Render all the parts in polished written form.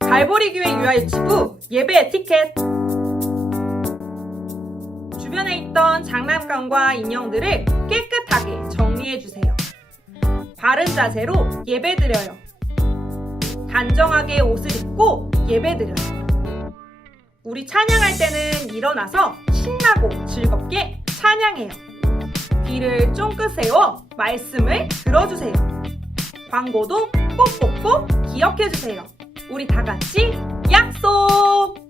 갈보리교회 유아유치부 예배 티켓. 주변에 있던 장난감과 인형들을 깨끗하게 정리해주세요. 바른 자세로 예배드려요. 단정하게 옷을 입고 예배드려요. 우리 찬양할 때는 일어나서 신나고 즐겁게 찬양해요. 귀를 쫑긋 세워 말씀을 들어주세요. 광고도 꼭꼭꼭 기억해주세요. 우리 다 같이 약속!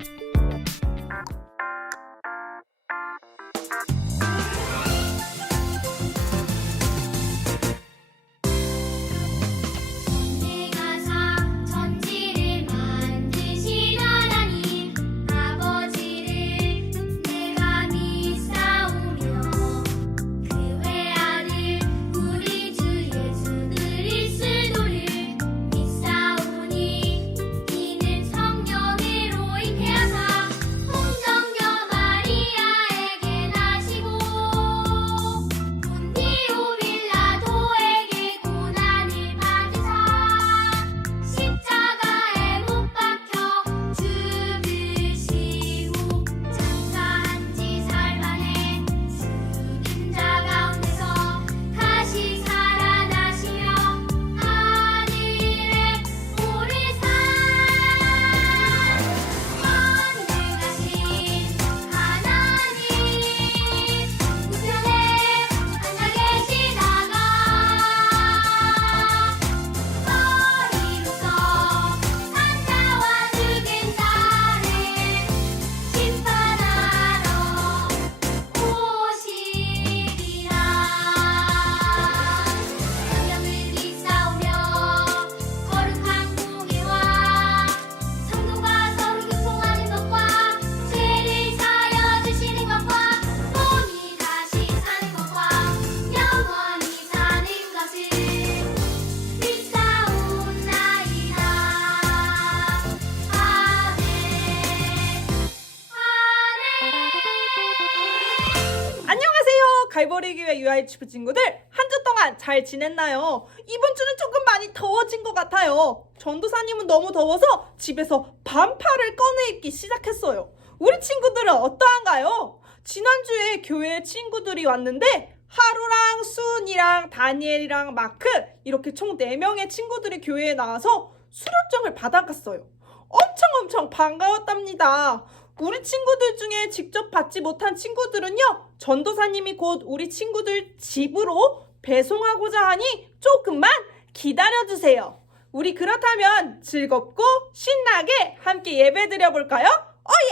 갈보리교회 유아유치부 친구들, 한 주 동안 잘 지냈나요? 이번 주는 조금 많이 더워진 것 같아요. 전도사님은 너무 더워서 집에서 반팔을 꺼내 입기 시작했어요. 우리 친구들은 어떠한가요? 지난주에 교회에 친구들이 왔는데 하루랑 수은이랑 다니엘이랑 마크 이렇게 총 4명의 친구들이 교회에 나와서 수료증을 받아갔어요. 엄청 반가웠답니다. 우리 친구들 중에 직접 받지 못한 친구들은요, 전도사님이 곧 우리 친구들 집으로 배송하고자 하니 조금만 기다려주세요. 우리 그렇다면 즐겁고 신나게 함께 예배 드려볼까요?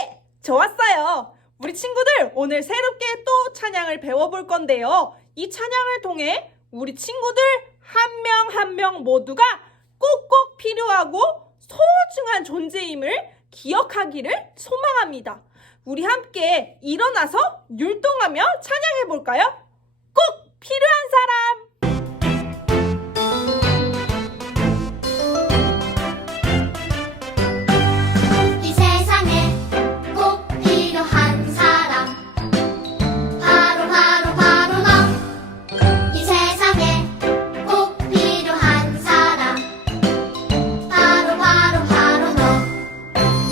예! 좋았어요. 우리 친구들, 오늘 새롭게 또 찬양을 배워볼 건데요. 이 찬양을 통해 우리 친구들 한 명 한 명 모두가 꼭꼭 필요하고 소중한 존재임을 기억하기를 소망합니다. 우리 함께 일어나서 율동하며 찬양해 볼까요? 꼭 필요한 사람! 이 세상에 꼭 필요한 사람, 바로 너. 이 세상에 꼭 필요한 사람, 바로 너.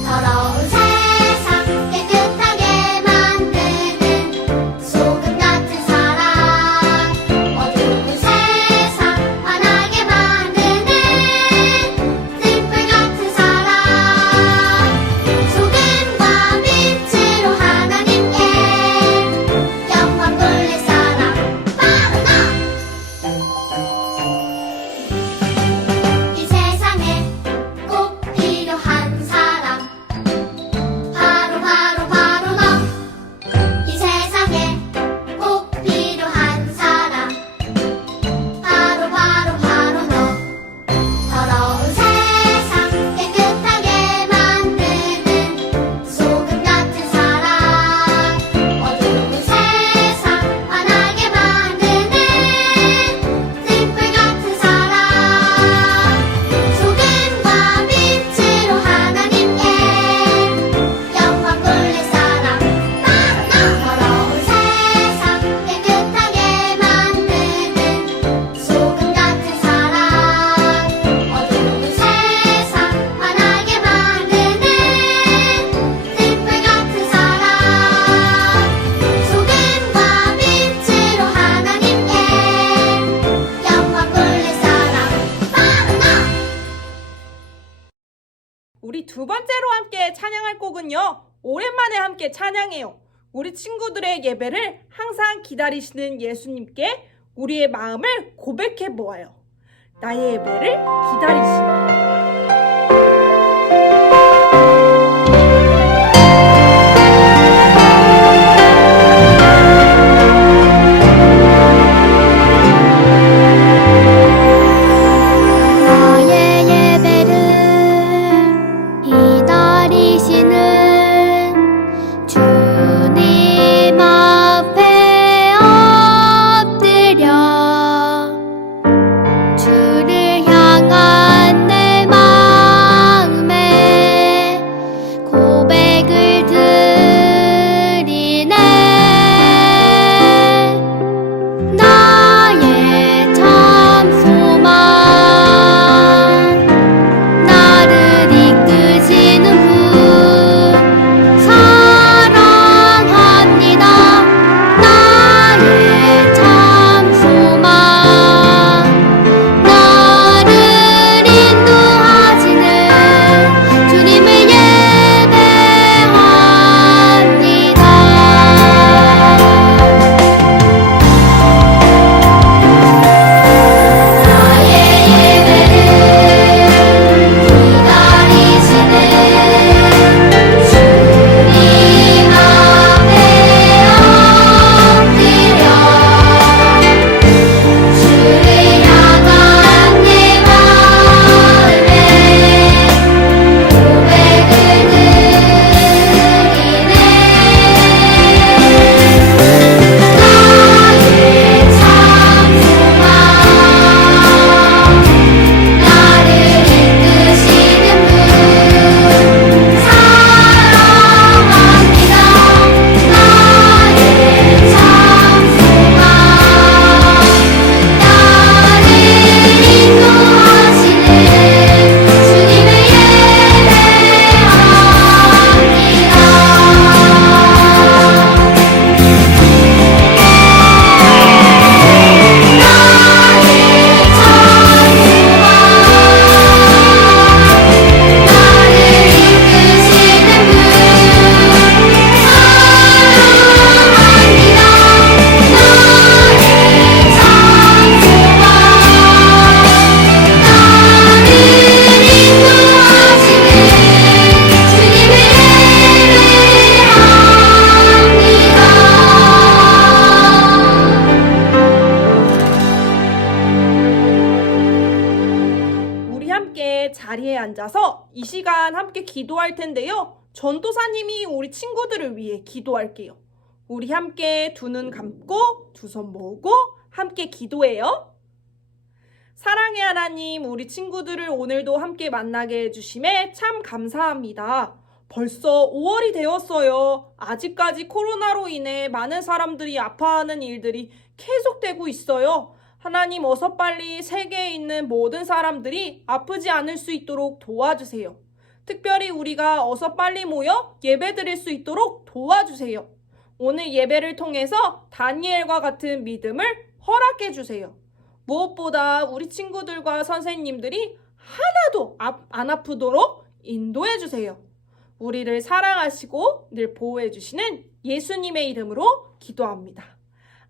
더러운 세상 깨끗하게 만드는 소금 같은 사람, 어두운 두 번째로 함께 찬양할 곡은요. 오랜만에 함께 찬양해요. 우리 친구들의 예배를 항상 기다리시는 예수님께 우리의 마음을 고백해 보아요. 나의 예배를 기다리시니. 자리에 앉아서 이 시간 함께 기도할 텐데요. 전도사님이 우리 친구들을 위해 기도할게요. 우리 함께 두 눈 감고 두 손 모으고 함께 기도해요. 사랑의 하나님, 우리 친구들을 오늘도 함께 만나게 해주심에 참 감사합니다. 벌써 5월이 되었어요. 아직까지 코로나로 인해 많은 사람들이 아파하는 일들이 계속되고 있어요. 하나님, 어서 빨리 세계에 있는 모든 사람들이 아프지 않을 수 있도록 도와주세요. 특별히 우리가 어서 빨리 모여 예배드릴 수 있도록 도와주세요. 오늘 예배를 통해서 다니엘과 같은 믿음을 허락해 주세요. 무엇보다 우리 친구들과 선생님들이 하나도 안 아프도록 인도해 주세요. 우리를 사랑하시고 늘 보호해 주시는 예수님의 이름으로 기도합니다.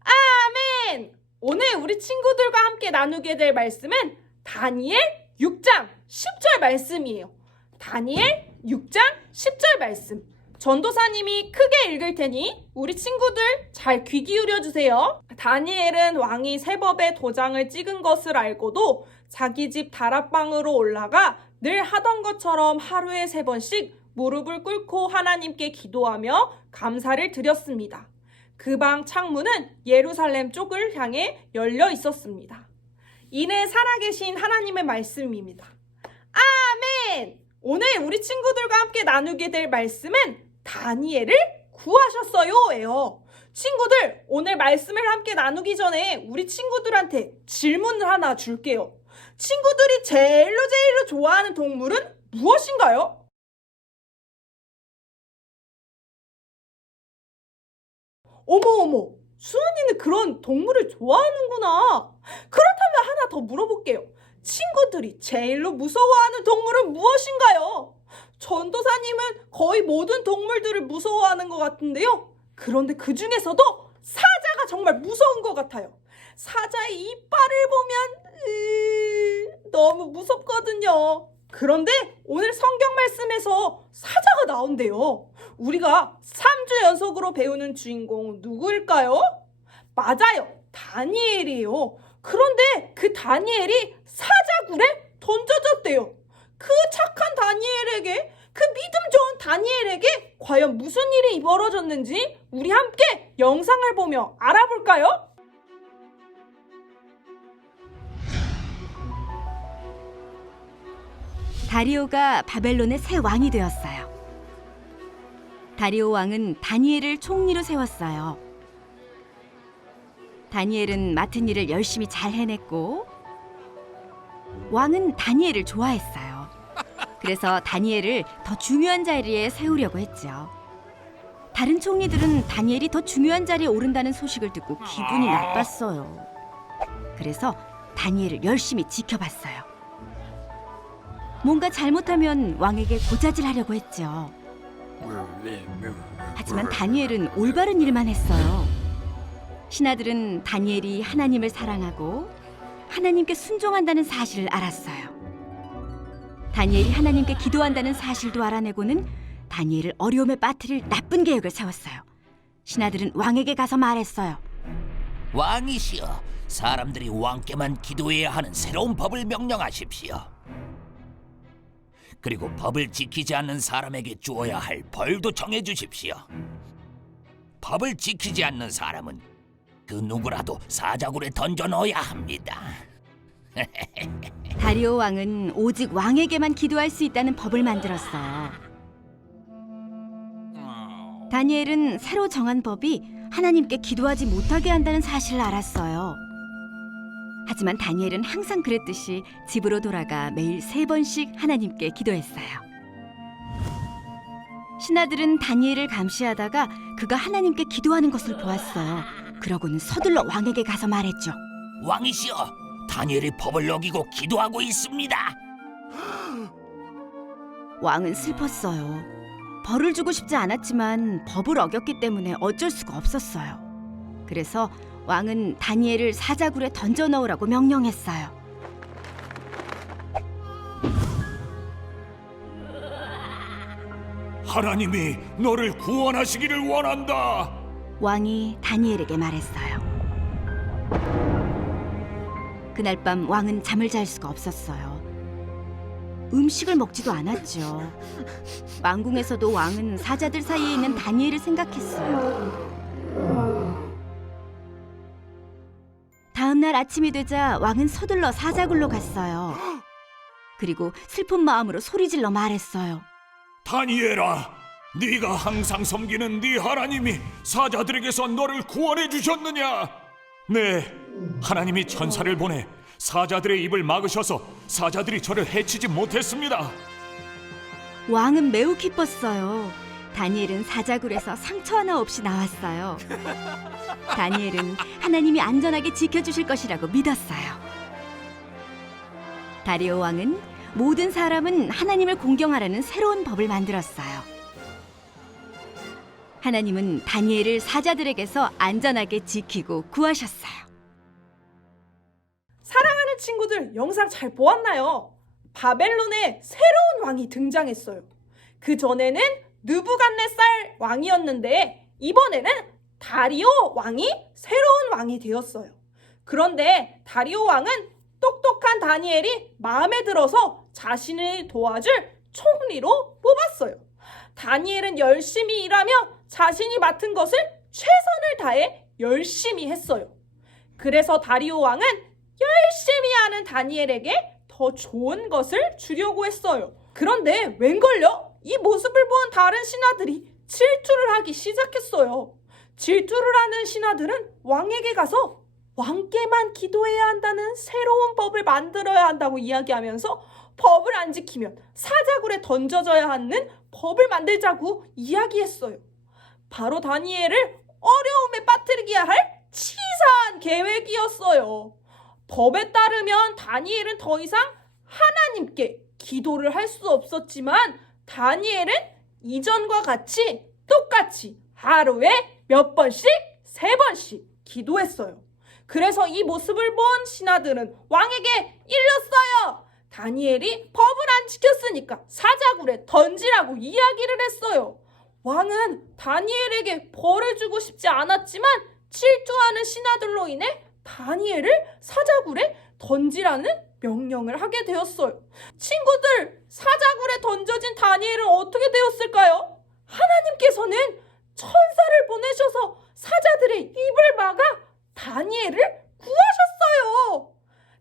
아멘! 오늘 우리 친구들과 함께 나누게 될 말씀은 다니엘 6장 10절 말씀이에요. 다니엘 6장 10절 말씀. 전도사님이 크게 읽을 테니 우리 친구들 잘 귀 기울여 주세요. 다니엘은 왕이 세법의 도장을 찍은 것을 알고도 자기 집 다락방으로 올라가 늘 하던 것처럼 하루에 3번씩 무릎을 꿇고 하나님께 기도하며 감사를 드렸습니다. 그 방 창문은 예루살렘 쪽을 향해 열려 있었습니다. 이는 살아계신 하나님의 말씀입니다. 아멘! 오늘 우리 친구들과 함께 나누게 될 말씀은 다니엘을 구하셨어요. 친구들, 오늘 말씀을 함께 나누기 전에 우리 친구들한테 질문을 하나 줄게요. 친구들이 제일로 좋아하는 동물은 무엇인가요? 어머, 수은이는 그런 동물을 좋아하는구나. 그렇다면 하나 더 물어볼게요. 친구들이 제일로 무서워하는 동물은 무엇인가요? 전도사님은 거의 모든 동물들을 무서워하는 것 같은데요. 그런데 그 중에서도 사자가 정말 무서운 것 같아요. 사자의 이빨을 보면 너무 무섭거든요. 그런데 오늘 성경 말씀에서 사자가 나온대요. 우리가 3주 연속으로 배우는 주인공 누구일까요? 맞아요. 다니엘이에요. 그런데 그 다니엘이 사자굴에 던져졌대요. 그 착한 다니엘에게, 그 믿음 좋은 다니엘에게 과연 무슨 일이 벌어졌는지 우리 함께 영상을 보며 알아볼까요? 다리오가 바벨론의 새 왕이 되었어요. 다리오 왕은 다니엘을 총리로 세웠어요. 다니엘은 맡은 일을 열심히 잘 해냈고 왕은 다니엘을 좋아했어요. 그래서 다니엘을 더 중요한 자리에 세우려고 했죠. 다른 총리들은 다니엘이 더 중요한 자리에 오른다는 소식을 듣고 기분이 나빴어요. 그래서 다니엘을 열심히 지켜봤어요. 뭔가 잘못하면 왕에게 고자질하려고 했죠. 하지만 다니엘은 올바른 일만 했어요. 신하들은 다니엘이 하나님을 사랑하고 하나님께 순종한다는 사실을 알았어요. 다니엘이 하나님께 기도한다는 사실도 알아내고는 다니엘을 어려움에 빠뜨릴 나쁜 계획을 세웠어요. 신하들은 왕에게 가서 말했어요. 왕이시여, 사람들이 왕께만 기도해야 하는 새로운 법을 명령하십시오. 그리고 법을 지키지 않는 사람에게 주어야 할 벌도 정해주십시오. 법을 지키지 않는 사람은 그 누구라도 사자굴에 던져 넣어야 합니다. 다리오 왕은 오직 왕에게만 기도할 수 있다는 법을 만들었어요. 다니엘은 새로 정한 법이 하나님께 기도하지 못하게 한다는 사실을 알았어요. 하지만 다니엘은 항상 그랬듯이 집으로 돌아가 매일 3번씩 하나님께 기도했어요. 신하들은 다니엘을 감시하다가 그가 하나님께 기도하는 것을 보았어요. 그러고는 서둘러 왕에게 가서 말했죠. 왕이시여, 다니엘이 법을 어기고 기도하고 있습니다. 왕은 슬펐어요. 벌을 주고 싶지 않았지만 법을 어겼기 때문에 어쩔 수가 없었어요. 그래서 왕은 다니엘을 사자굴에 던져 넣으라고 명령했어요. 하나님이 너를 구원하시기를 원한다. 왕이 다니엘에게 말했어요. 그날 밤 왕은 잠을 잘 수가 없었어요. 음식을 먹지도 않았죠. 왕궁에서도 왕은 사자들 사이에 있는 다니엘을 생각했어요. 다음 날 아침이 되자 왕은 서둘러 사자굴로 갔어요. 그리고 슬픈 마음으로 소리질러 말했어요. 다니엘아, 네가 항상 섬기는 네 하나님이 사자들에게서 너를 구원해 주셨느냐? 네, 하나님이 천사를 보내 사자들의 입을 막으셔서 사자들이 저를 해치지 못했습니다. 왕은 매우 기뻤어요. 다니엘은 사자굴에서 상처 하나 없이 나왔어요. 다니엘은 하나님이 안전하게 지켜주실 것이라고 믿었어요. 다리오 왕은 모든 사람은 하나님을 공경하라는 새로운 법을 만들었어요. 하나님은 다니엘을 사자들에게서 안전하게 지키고 구하셨어요. 사랑하는 친구들, 영상 잘 보았나요? 바벨론에 새로운 왕이 등장했어요. 그 전에는 느부갓네살 왕이었는데 이번에는 다리오 왕이 새로운 왕이 되었어요. 그런데 다리오 왕은 똑똑한 다니엘이 마음에 들어서 자신을 도와줄 총리로 뽑았어요. 다니엘은 열심히 일하며 자신이 맡은 것을 최선을 다해 열심히 했어요. 그래서 다리오 왕은 열심히 하는 다니엘에게 더 좋은 것을 주려고 했어요. 그런데 웬걸요? 이 모습을 본 다른 신하들이 질투를 하기 시작했어요. 질투를 하는 신하들은 왕에게 가서 왕께만 기도해야 한다는 새로운 법을 만들어야 한다고 이야기하면서 법을 안 지키면 사자굴에 던져져야 하는 법을 만들자고 이야기했어요. 바로 다니엘을 어려움에 빠뜨리게 할 치사한 계획이었어요. 법에 따르면 다니엘은 더 이상 하나님께 기도를 할 수 없었지만 다니엘은 이전과 같이 똑같이 하루에 몇 번씩, 3번씩 기도했어요. 그래서 이 모습을 본 신하들은 왕에게 일렀어요. 다니엘이 법을 안 지켰으니까 사자굴에 던지라고 이야기를 했어요. 왕은 다니엘에게 벌을 주고 싶지 않았지만 질투하는 신하들로 인해 다니엘을 사자굴에 던지라는 명령을 하게 되었어요. 친구들, 사자굴에 던져진 다니엘은 어떻게 되었을까요? 하나님께서는 천사를 보내셔서 사자들의 입을 막아 다니엘을 구하셨어요.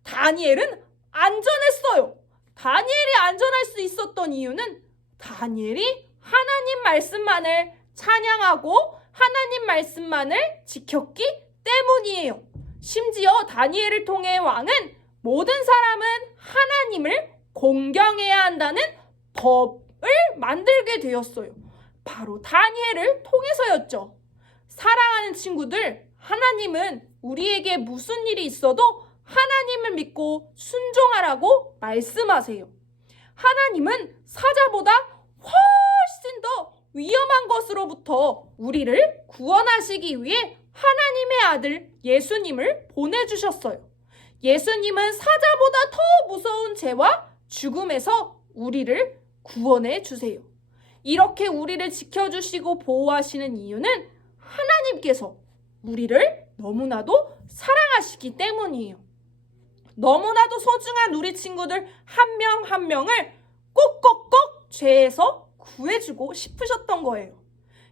다니엘은 안전했어요. 다니엘이 안전할 수 있었던 이유는 다니엘이 하나님 말씀만을 찬양하고 하나님 말씀만을 지켰기 때문이에요. 심지어 다니엘을 통해 왕은 모든 사람은 하나님을 공경해야 한다는 법을 만들게 되었어요. 바로 다니엘을 통해서였죠. 사랑하는 친구들, 하나님은 우리에게 무슨 일이 있어도 하나님을 믿고 순종하라고 말씀하세요. 하나님은 사자보다 훨씬 더 위험한 것으로부터 우리를 구원하시기 위해 하나님의 아들 예수님을 보내주셨어요. 예수님은 사자보다 더 무서운 죄와 죽음에서 우리를 구원해 주세요. 이렇게 우리를 지켜주시고 보호하시는 이유는 하나님께서 우리를 너무나도 사랑하시기 때문이에요. 너무나도 소중한 우리 친구들 한 명 한 명을 꼭꼭꼭 죄에서 구해주고 싶으셨던 거예요.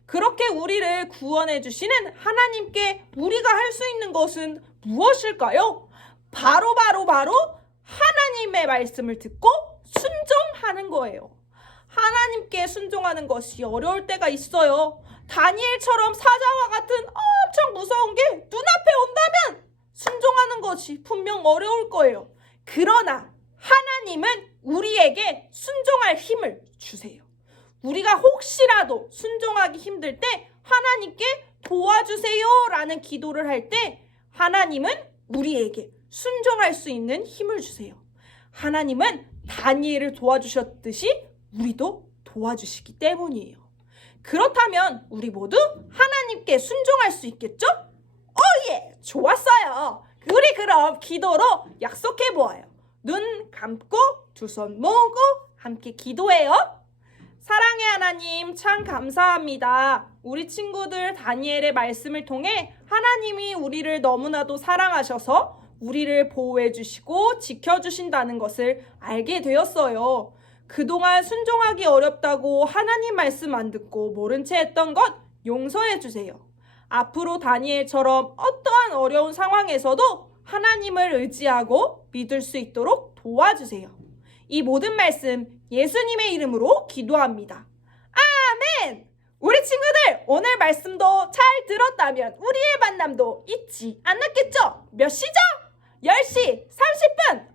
그렇게 우리를 구원해 주시는 하나님께 우리가 할 수 있는 것은 무엇일까요? 바로 하나님의 말씀을 듣고 순종하는 거예요. 하나님께 순종하는 것이 어려울 때가 있어요. 다니엘처럼 사자와 같은 엄청 무서운 게 눈앞에 온다면 순종하는 것이 분명 어려울 거예요. 그러나 하나님은 우리에게 순종할 힘을 주세요. 우리가 혹시라도 순종하기 힘들 때 하나님께 도와주세요 라는 기도를 할 때 하나님은 우리에게 순종할 수 있는 힘을 주세요. 하나님은 다니엘을 도와주셨듯이 우리도 도와주시기 때문이에요. 그렇다면 우리 모두 하나님께 순종할 수 있겠죠? 예! 좋았어요. 우리 그럼 기도로 약속해 보아요. 눈 감고 두 손 모으고 함께 기도해요. 사랑의 하나님, 참 감사합니다. 우리 친구들 다니엘의 말씀을 통해 하나님이 우리를 너무나도 사랑하셔서 우리를 보호해 주시고 지켜주신다는 것을 알게 되었어요. 그동안 순종하기 어렵다고 하나님 말씀 안 듣고 모른 채 했던 것 용서해 주세요. 앞으로 다니엘처럼 어떠한 어려운 상황에서도 하나님을 의지하고 믿을 수 있도록 도와주세요. 이 모든 말씀 예수님의 이름으로 기도합니다. 아멘! 우리 친구들 오늘 말씀도 잘 들었다면 우리의 만남도 잊지 않았겠죠? 몇 시죠? 10시 30분!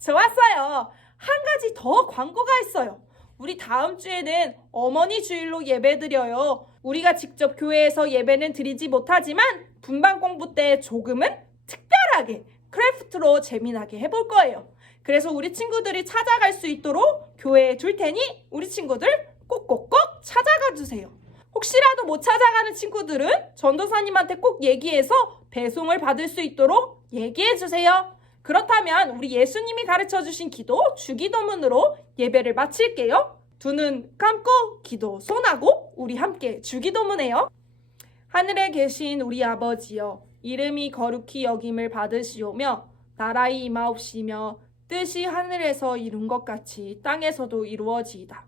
좋았어요. 한 가지 더 광고가 있어요. 우리 다음 주에는 어머니 주일로 예배 드려요. 우리가 직접 교회에서 예배는 드리지 못하지만 분방 공부 때 조금은 특별하게 크래프트로 재미나게 해볼 거예요. 그래서 우리 친구들이 찾아갈 수 있도록 교회에 둘 테니 우리 친구들 꼭꼭꼭 찾아가 주세요. 혹시라도 못 찾아가는 친구들은 전도사님한테 꼭 얘기해서 배송을 받을 수 있도록 얘기해 주세요. 그렇다면 우리 예수님이 가르쳐 주신 기도 주기도문으로 예배를 마칠게요. 두 눈 감고 기도 손하고 우리 함께 주기도문해요. 하늘에 계신 우리 아버지여, 이름이 거룩히 여김을 받으시오며 나라의 임하옵시며 뜻이 하늘에서 이룬 것 같이 땅에서도 이루어지이다.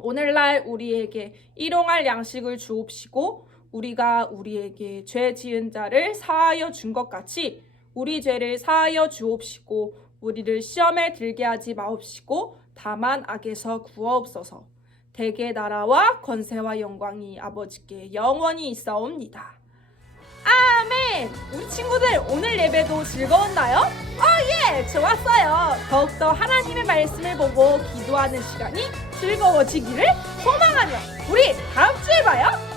오늘날 우리에게 일용할 양식을 주옵시고 우리가 우리에게 죄 지은 자를 사하여 준 것 같이 우리 죄를 사하여 주옵시고 우리를 시험에 들게 하지 마옵시고 다만 악에서 구하옵소서. 대개 나라와 권세와 영광이 아버지께 영원히 있사옵니다. 아멘! 우리 친구들 오늘 예배도 즐거웠나요? 좋았어요. 더욱더 하나님의 말씀을 보고 기도하는 시간이 즐거워지기를 소망하며 우리 다음 주에 봐요.